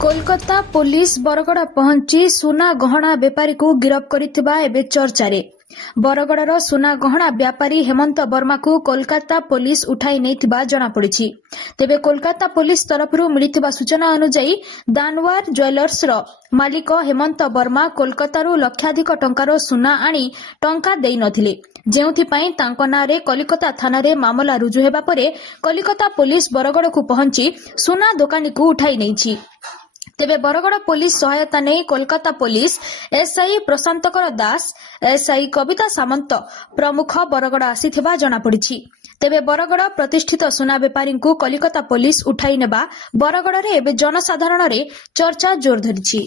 Kolkata police Bargarh पहुंची सुना गहना बेपारी को गिरफ करिथिबा एबे चर्चारे। बरगड़र सुना गहना व्यापारी हेमंत वर्मा को कोलकाता पुलिस उठाई नैथिबा जणा पड़िछि। तेबे कोलकाता पुलिस तरफरु मिलिथिबा सूचना अनुसार दानवार ज्वेलर्स रो मालिक हेमंत वर्मा कोलकातारू लक्षाधिक टंकार सुना आनी टंका देई नथिले, जेउथिपाई तांको नारे कलिकता थानारे मामला रुजु हेबा परे कलिकता पुलिस बरगड़ को पहुंची सुना दोकानी को उठाई नैछि। तेबे बरगड़ पुलिस सहायता नहीं कोलकाता पुलिस एसआई प्रशांतकर दास, एसआई कविता सामंत प्रमुख बरगड़ आसीथिबा जणा पड़िछि। तेबे बरगड़ प्रतिष्ठित सुना बेपारी को कलिकता पुलिस उठाई नेबा बरगड़ रे एबे जनसाधारण रे चर्चा जोर धरिछि।